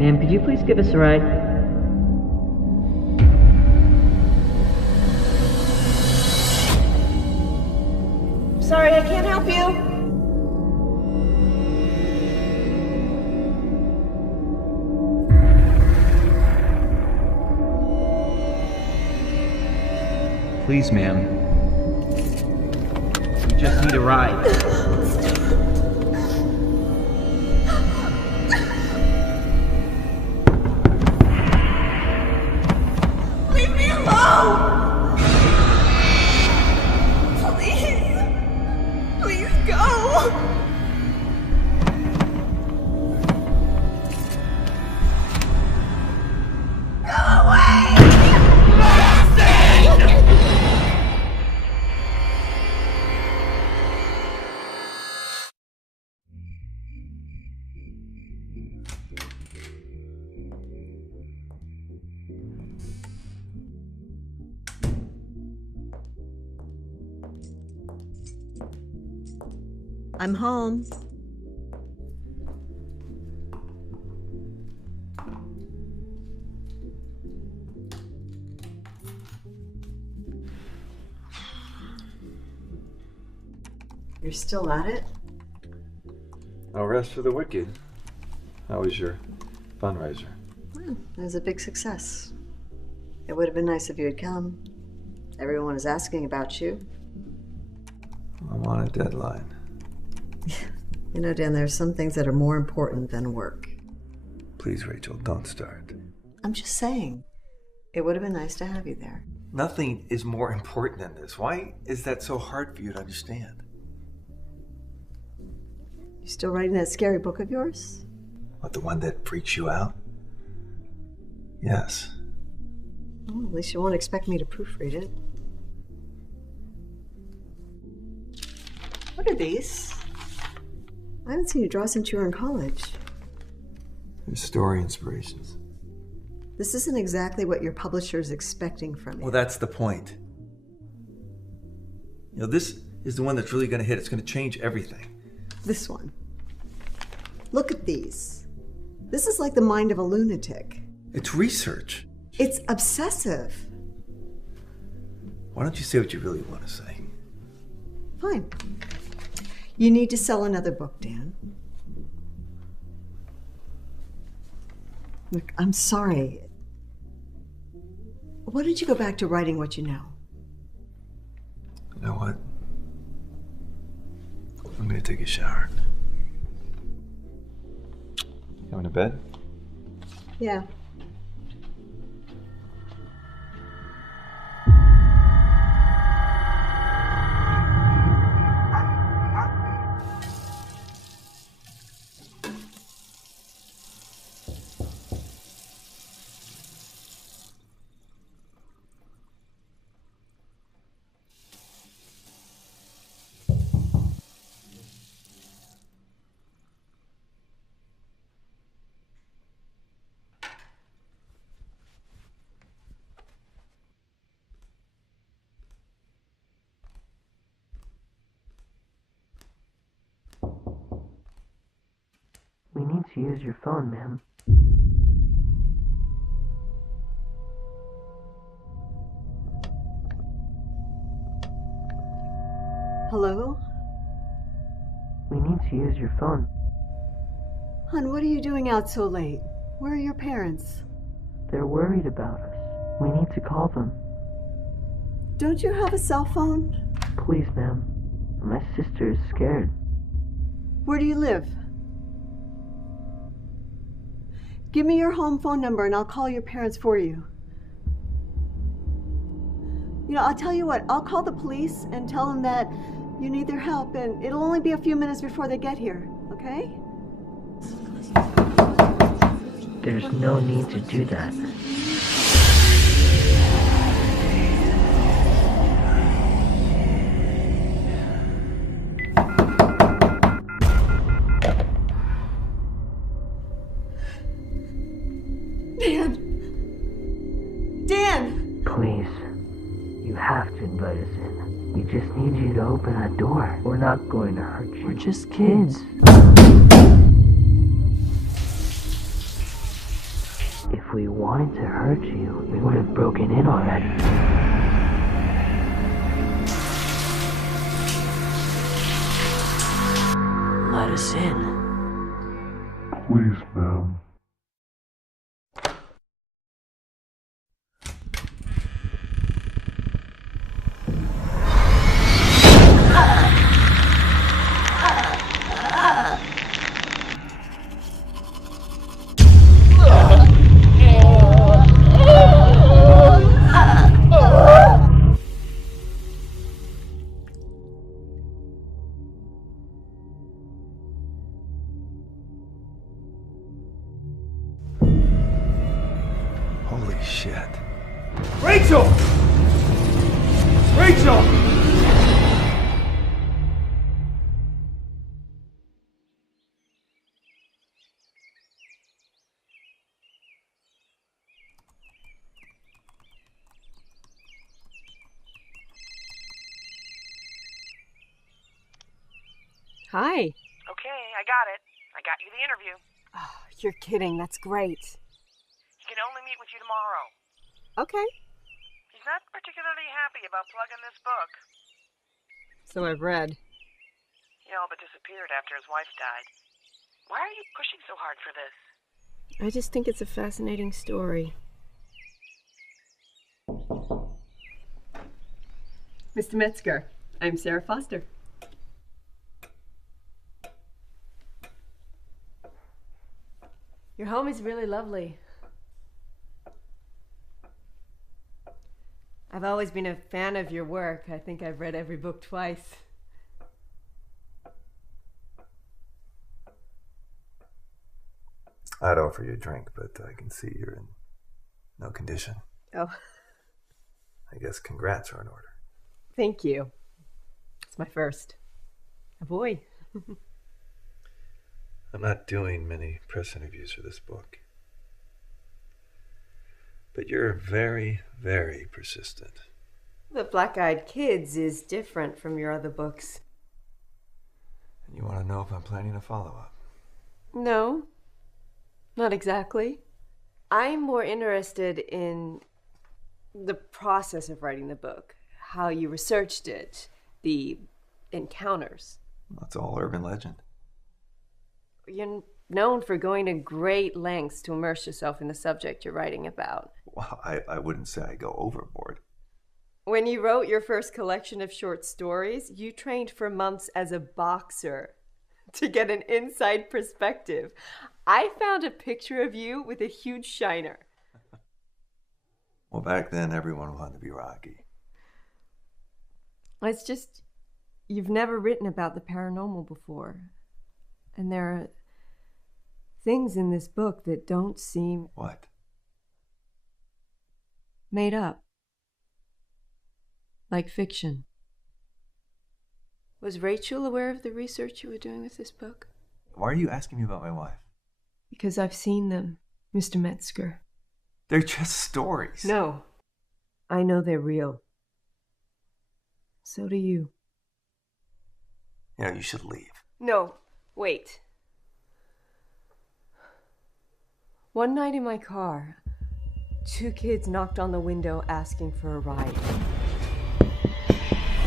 Ma'am, could you please give us a ride? Sorry, I can't help you. Please, ma'am. We just need a ride. Leave me alone! Please! Please go! Go away! I'm home. You're still at it? No rest for the wicked. How was your fundraiser? Well, it was a big success. It would have been nice if you had come. Everyone is asking about you. I'm on a deadline. You know, Dan, there are some things that are more important than work. Please, Rachel, don't start. I'm just saying, it would have been nice to have you there. Nothing is more important than this. Why is that so hard for you to understand? You still writing that scary book of yours? What, the one that freaks you out? Yes. Well, at least you won't expect me to proofread it. What are these? I haven't seen you draw since you were in college. They're story inspirations. This isn't exactly what your publisher is expecting from you. Well, that's the point. You know, this is the one that's really going to hit. It's going to change everything. This one. Look at these. This is like the mind of a lunatic. It's research. It's obsessive. Why don't you say what you really want to say? Fine. You need to sell another book, Dan. Look, I'm sorry. Why don't you go back to writing what you know? You know what? I'm going to take a shower. Going to bed? Yeah. We need to use your phone, ma'am. Hello? We need to use your phone. Hon, what are you doing out so late? Where are your parents? They're worried about us. We need to call them. Don't you have a cell phone? Please, ma'am. My sister is scared. Where do you live? Give me your home phone number and I'll call your parents for you. You know, I'll tell you what, I'll call the police and tell them that you need their help, and it'll only be a few minutes before they get here, okay? There's no need to do that. Dan! Please. You have to invite us in. We just need you to open that door. We're not going to hurt you. We're just kids. If we wanted to hurt you, we would have broken in already. Let us in. Please, ma'am. Holy shit. Rachel! Rachel! Hi. Okay, I got it. I got you the interview. Oh, you're kidding. That's great. He can only meet with you tomorrow. Okay. He's not particularly happy about plugging this book. So I've read. He all but disappeared after his wife died. Why are you pushing so hard for this? I just think it's a fascinating story. Mr. Metzger, I'm Sarah Foster. Your home is really lovely. I've always been a fan of your work. I think I've read every book twice. I'd offer you a drink, but I can see you're in no condition. Oh, I guess congrats are in order. thank you. It's my first. A boy. I'm not doing many press interviews for this book. But you're very, very persistent. The Black-Eyed Kids is different from your other books. And you want to know if I'm planning a follow-up? No, not exactly. I'm more interested in the process of writing the book, how you researched it, the encounters. Well, it's all urban legend. You're known for going to great lengths to immerse yourself in the subject you're writing about. Well, I wouldn't say I go overboard. When you wrote your first collection of short stories, you trained for months as a boxer to get an inside perspective. I found a picture of you with a huge shiner. Well, back then, everyone wanted to be Rocky. It's just, you've never written about the paranormal before. And there are things in this book that don't seem What? made up. Like fiction. Was Rachel aware of the research you were doing with this book? Why are you asking me about my wife? Because I've seen them, Mr. Metzger. They're just stories. No. I know they're real. So do you. You know, you should leave. No, wait. One night in my car, 2 kids knocked on the window asking for a ride.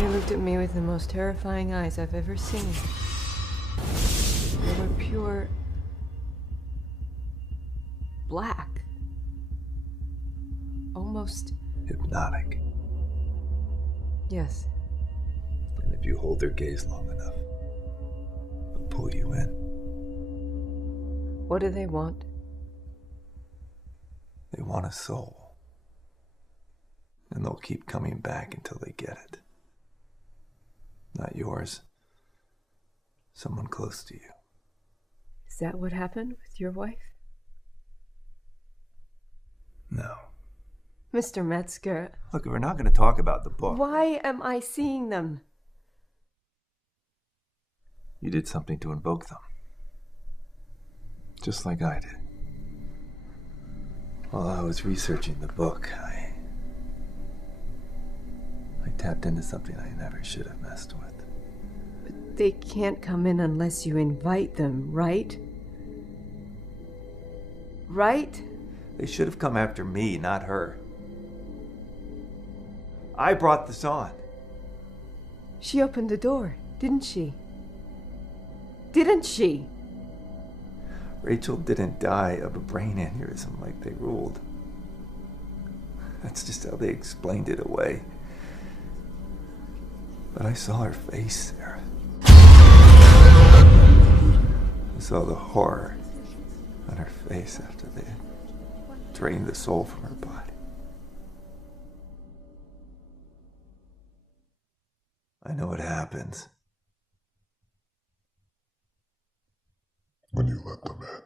They looked at me with the most terrifying eyes I've ever seen. They were pure black. Almost Hypnotic. yes. And if you hold their gaze long enough, they'll pull you in. What do they want? They want a soul. And they'll keep coming back until they get it. Not yours. Someone close to you. Is that what happened with your wife? No. Mr. Metzger, Look, we're not going to talk about the book. why am I seeing them? You did something to invoke them. Just like I did. While I was researching the book, I tapped into something I never should have messed with. But they can't come in unless you invite them, right? Right? They should have come after me, not her. I brought this on. She opened the door, didn't she? Didn't she? Rachel didn't die of a brain aneurysm like they ruled. That's just how they explained it away. But I saw her face, Sarah. I saw the horror on her face after they had drained the soul from her body. I know what happens when you let them in.